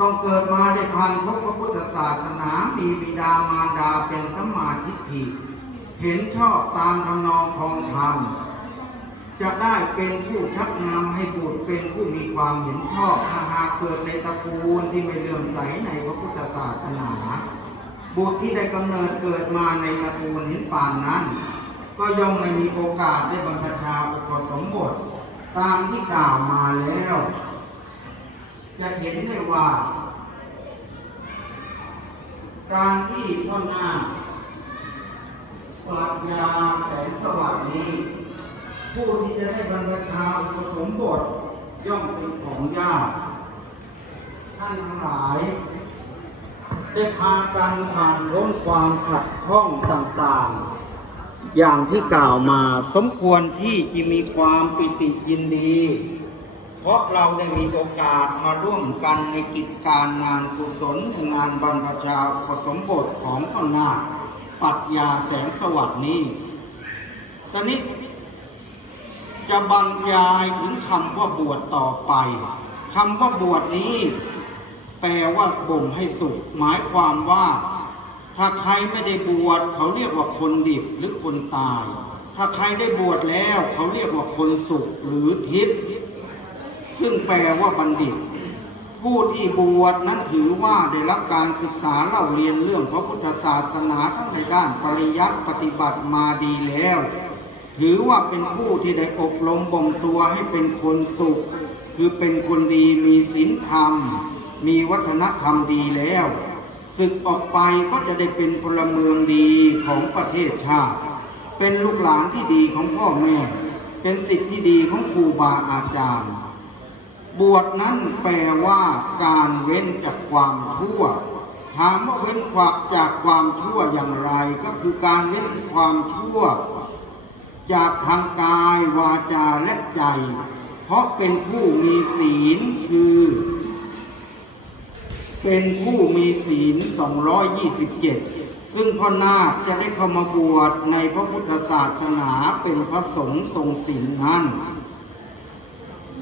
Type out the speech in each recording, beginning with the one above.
ต้องเกิดมาได้พันพบพระพุทธศาสนา มีบิดามารดาเป็นสัมมาทิฏฐิ เห็นชอบตามทำนองครองธรรม จะได้เป็นผู้ชักนำให้บุตรเป็นผู้มีความเห็นชอบถ้าหากเกิดในตระกูลที่ไม่เลื่อมใสในพระพุทธศาสนา บุตรที่ได้กำเนิดเกิดมาในตระกูลเห็นปานนั้น ก็ย่อมไม่มีโอกาสได้บรรพชาอุปสมบทตามที่กล่าวมาแล้ว จะเห็นได้ว่า การที่พ่อหน้าปราชญาแสงสว่างนี้ ผู้ที่จะได้บรรพชาอุปสมบทย่อมเป็นของยากท่านทั้งหลายได้พากันผ่านล้นความขัดข้องต่างๆ อย่างที่กล่าวมาสมควรที่จะมีความปิติยินดี เพราะเราได้มีโอกาสมาร่วมกันในกิจการงานกุศลในงานบรรพชาอุปสมบทของพ่อนาคปรัชญาแสงสวัสดิ์นี้ตอนนี้จะบรรยายถึงคำว่าบวชต่อไปคำว่าบวชนี้ แปลว่าบ่มให้สุขหมายความว่า ถ้าใครไม่ได้บวชเขาเรียกว่าคนดิบหรือคนตาย ถ้าใครได้บวชแล้ว เขาเรียกว่าคนสุขหรือทิศ ซึ่งแปลว่าบัณฑิต ผู้ที่บวชนั้นถือว่าได้รับการศึกษาเล่าเรียนเรื่องพระพุทธศาสนาทั้งในด้านปริยัติปฏิบัติมาดีแล้ว ถือว่าเป็นผู้ที่ได้อบรมบ่มตัวให้เป็นคนสุข คือเป็นคนดีมีศีลธรรม มีวัฒนธรรมดีแล้วศึกออกไปก็จะได้เป็นพลเมืองดีของประเทศชาติ เป็นลูกหลานที่ดีของพ่อแม่ เป็นสิทธิที่ดีของครูบาอาจารย์ บวชนั้นแปลว่าการเว้นจากความชั่ว ถามว่าเว้นขวักจากความชั่วอย่างไร ก็คือการเว้นความชั่ว จากทางกายวาจาและใจ เพราะเป็นผู้มีศีลคือ เป็นผู้มีศีล 227 ซึ่งพ่อนาคจะได้เข้ามาบวชในพระพุทธศาสนาเป็นพระสงฆ์ทรงศีลนั้น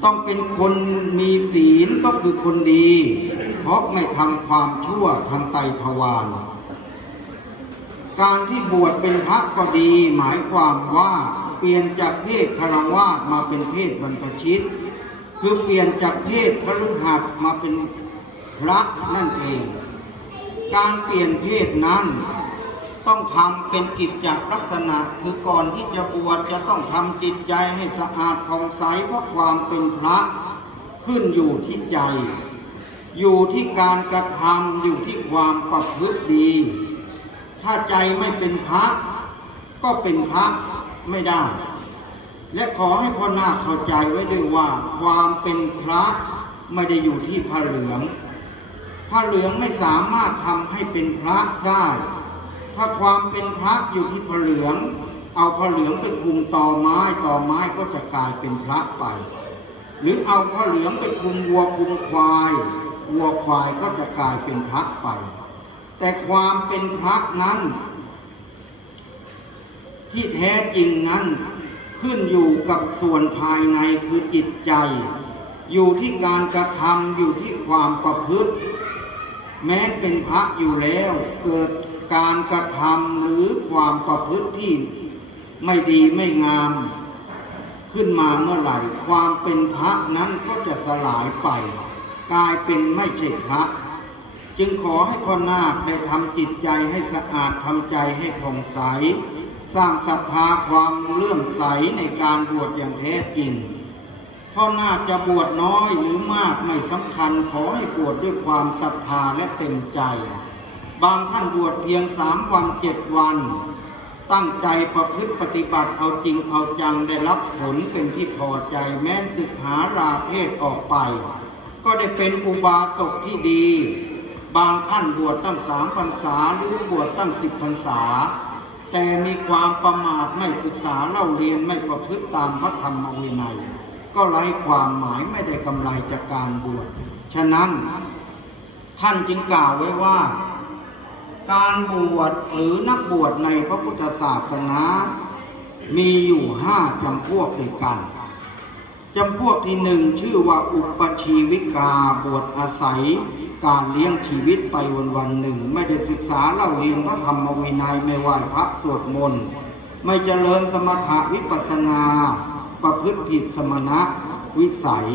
ต้องเป็นคนมีศีลก็คือคนดี เพราะไม่ทำความชั่วทางไตทวารการที่บวชเป็นพระก็ดี หมายความว่าเปลี่ยนจากเพศคารวาสมาเป็นเพศบรรพชิต คือเปลี่ยนจากเพศพฤหัสมาเป็นพระนั่นเอง การเปลี่ยนเพศนั้น ต้องทำเป็นกิจจากลักษณะ คือก่อนที่จะบวชจะต้องทำจิตใจให้สะอาดผ่องใสเพราะความเป็นพระขึ้นอยู่ที่ใจ อยู่ที่การกระทำอยู่ที่ความประพฤติดี ถ้าใจไม่เป็นพระก็เป็นพระไม่ได้ และขอให้พ่อนาคเข้าใจไว้ด้วยว่า ความเป็นพระไม่ได้อยู่ที่ผ้าเหลืองผ้าเหลืองไม่สามารถทำให้เป็นพระได้ ถ้าความเป็นพระอยู่ที่ผ้าเหลือง เอาผ้าเหลืองไปคุมต่อไม้ต่อไม้ก็จะกลายเป็นพระไป หรือเอาผ้าเหลืองไปคุมวัวคุมควายวัวควายก็จะกลายเป็นพระไป แต่ความเป็นพระนั้น ที่แท้จริงนั้นขึ้นอยู่กับส่วนภายในคือจิตใจ อยู่ที่การกระทำอยู่ที่ความประพฤติ แม้เป็นพระอยู่แล้วเกิด การกระทำหรือความประพฤติที่ไม่ดีไม่งาม ขึ้นมาเมื่อไหร่ความเป็นพระนั้นก็จะสลายไป กลายเป็นไม่ใช่พระ จึงขอให้พ่อนาคได้ทำจิตใจให้สะอาดทำใจให้ผ่องใส สร้างศรัทธาความเลื่อมใสในการบวชอย่างแท้จริงพ่อนาคจะบวชน้อยหรือมากไม่สำคัญขอให้บวชด้วยความศรัทธาและเต็มใจ บางท่านบวชเพียงสามวันเจ็ดวัน ตั้งใจประพฤติปฏิบัติเอาจริงเอาจังได้รับผลเป็นที่พอใจแม้ศึกหาราเพศออกไป ก็ได้เป็นอุบาสกที่ดี บางท่านบวชตั้งสามพรรษาหรือบวชตั้งสิบพรรษา แต่มีความประมาทไม่ศึกษาเล่าเรียนไม่ประพฤติตามพระธรรมวินัยก็ไร้ความหมายไม่ได้กำไรจากการบวชฉะนั้นท่านจึงกล่าวไว้ว่า การบวชหรือนักบวชในพระพุทธศาสนา มีอยู่ห้าจำพวกด้วยกันจำพวกที่หนึ่งชื่อว่าอุปชีวิกาบวชอาศัย การเลี้ยงชีวิตไปวันวันหนึ่ง ไม่ได้ศึกษาเล่าเรียนพระธรรมวินัยไม่ไหวพระสวดมนต์ไม่เจริญสมถะวิปัสสนา ประพฤติผิดสมณะวิสัย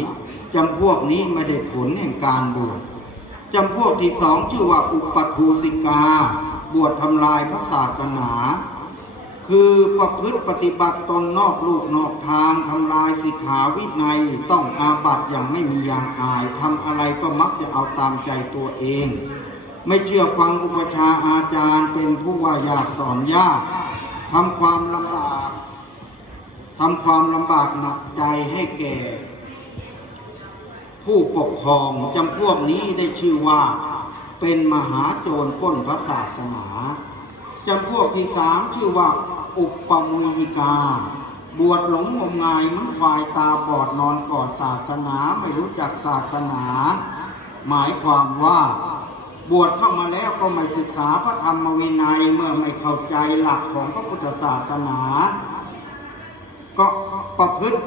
จำพวกนี้ไม่ได้ผลแห่งการบวช จำพวกที่สองชื่อว่าอุปัทูสิกา บวชทำลายพระศาสนา คือประพฤติปฏิบัติตนนอกลูกนอกทางทำลายสิกขาวินัยต้องอาบัติอย่างไม่มียางอายทำอะไรก็มักจะเอาตามใจตัวเอง ไม่เชื่อฟังอุปชาอาจารย์เป็นผู้ว่ายากสอนยากทำความลำบากทำความลำบากหนักใจให้แก่ ผู้ปกครองจำพวกนี้ได้ชื่อว่า เป็นมหาโจรป้นพระศาสนาจำพวกที่สามชื่อว่า อุปมุยิกา บวชหลงงมงายมันควายตาบอดนอนกอดศาสนาไม่รู้จักศาสนา หมายความว่า บวชเข้ามาแล้วก็ไม่ศึกษาพระธรรมวินัยเมื่อไม่เข้าใจหลักของพระพุทธศาสนา ก็ประพฤติ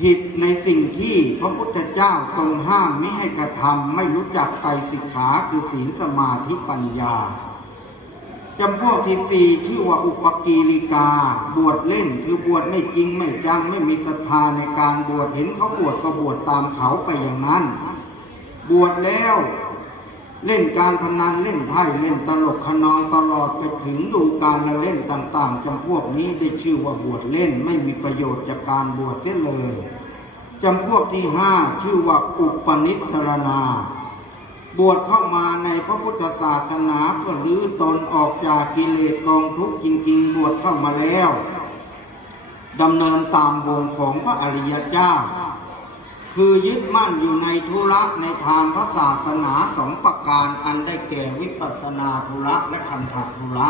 ผิดในสิ่งที่พระพุทธเจ้าทรงห้ามไม่ให้กระทำไม่รู้จักไตรสิกขาคือศีลสมาธิปัญญาจำพวกที่สี่ชื่อว่าอุปกีริกา บวชเล่นคือบวชไม่จริงไม่จังไม่มีศรัทธาในการบวชเห็นเขาบวชก็บวชตามเขาไปอย่างนั้น บวชแล้ว เล่นการพนันเล่นไพ่เล่นตลกขนองตลอดไปถึงดูการละเล่นต่างๆจำพวกนี้ได้ชื่อว่าบวชเล่นไม่มีประโยชน์จากการบวชเสียเลยจำพวกที่ห้าชื่อว่าอุปนิสรณา บวชเข้ามาในพระพุทธศาสนาเพื่อลื้อตนออกจากกิเลสกองทุกข์จริง ๆ บวชเข้ามาแล้วดำเนินตามวงของพระอริยเจ้า คือยึดมั่นอยู่ในธุระในทางพระศาสนาสองประการอันได้แก่วิปัสสนาธุระและคันธธุระ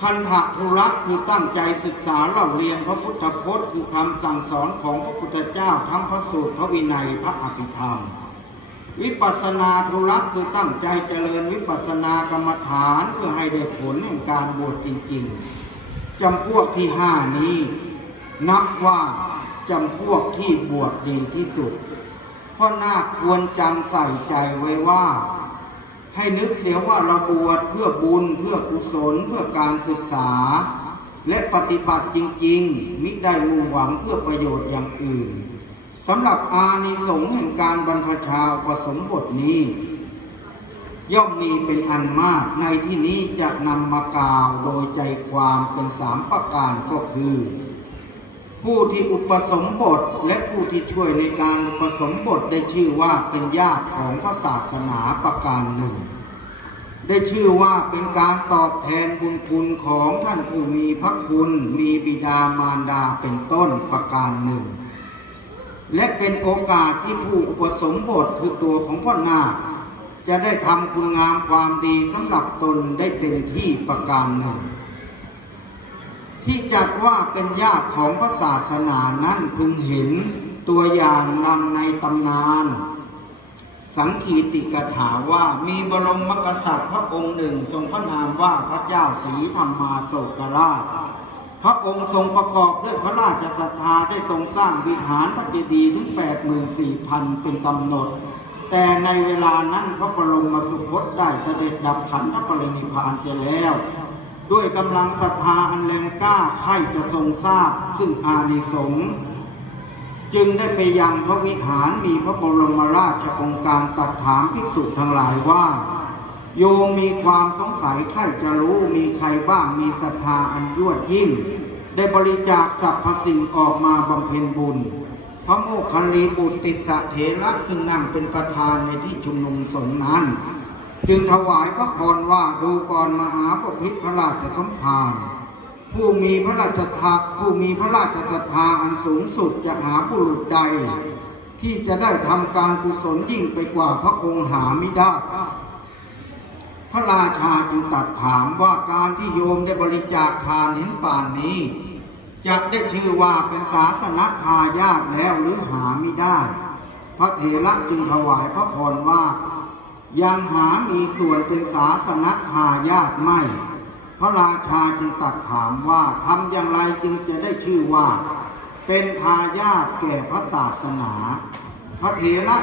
คันธธุระคือตั้งใจศึกษาเล่าเรียนพระพุทธพจน์คือคำสั่งสอนของพระพุทธเจ้าทั้งพระสูตรพระวินัยพระอภิธรรม วิปัสสนาธุระคือตั้งใจเจริญวิปัสสนากรรมฐานเพื่อให้ได้ผลแห่งการบวชจริง ๆจำพวกที่ห้านี้ นับว่า จำพวกที่บวชดีที่สุดเพราะนาคควรจำใส่ใจไว้ว่า ให้นึกเสียว่าเราบวชเพื่อบุญเพื่อกุศลเพื่อการศึกษา และปฏิบัติจริงๆ มิได้มุ่งหวังเพื่อประโยชน์อย่างอื่นสำหรับอานิสงส์แห่งการบรรพชาอุปสมบทนี้ ย่อมมีเป็นอันมากในที่นี้จะนำมากล่าวโดยใจความเป็นสามประการก็คือ ผู้ที่อุปสมบทและผู้ที่ช่วยในการอุปสมบทได้ชื่อว่าเป็นญาติของพระศาสนาประการหนึ่ง ได้ชื่อว่าเป็นการตอบแทนบุญคุณของท่านผู้มีพระคุณมีบิดามารดาเป็นต้นประการหนึ่ง และเป็นโอกาสที่ผู้อุปสมบทคือตัวของพ่อนาคจะได้ทำคุณงามความดีสำหรับตนได้เต็มที่ประการหนึ่ง ที่จัดว่าเป็นญาติของพระศาสนานั้นพึงเห็นตัวอย่างนำในตำนาน สังคีติกถาว่ามีบรมมกษัตริย์พระองค์หนึ่งทรงพระนามว่าพระเจ้าศรีธรรมาโศกราช พระองค์ทรงประกอบด้วยพระราชศรัทธาได้ทรงสร้างวิหารพระเจดีย์ถึงแปดหมื่นสี่พันเป็นกำหนด แต่ในเวลานั้นพระบรมสุคตได้เสด็จดับขันธปรินิพานเสียแล้ว ด้วยกำลังศรัทธาอันแรงกล้าใครจะทรงทราบซึ่งอานิสงส์จึงได้ไปยังพระวิหารมีพระบรมราชองค์การตัดถามภิกษุทั้งหลายว่า โยมมีความสงสัยใครจะรู้มีใครบ้างมีศรัทธาอันยวดยิ่ง ได้บริจาคสรรพสิ่งออกมาบำเพ็ญบุญ พระโมคคัลลีบุตรติสสะเถระซึ่งนั่งเป็นประธานในที่ชุมนุมสงฆ์นั้น จึงถวายพระพรว่าดูก่อนมหาปพิธพระราชสมภารผู้มีพระราชทานผู้มีพระราชศรัทธาอันสูงสุดจะหาผู้หลุดใด ที่จะได้ทำการกุศลยิ่งไปกว่าพระองค์หาไม่ได้ พระราชาจึงตัดถามว่าการที่โยมได้บริจาคทานเห็นป่านนี้จะได้ชื่อว่าเป็นศาสนทายาทแล้วหรือหาไม่ได้ พระเถระจึงถวายพระพรว่า ยังหามีส่วนเป็นศาสนหายากไม่ พระราชาจึงตัดถามว่าทำอย่างไรจึงจะได้ชื่อว่าเเป็นทายาทแก่พระศาสนา พระเถระ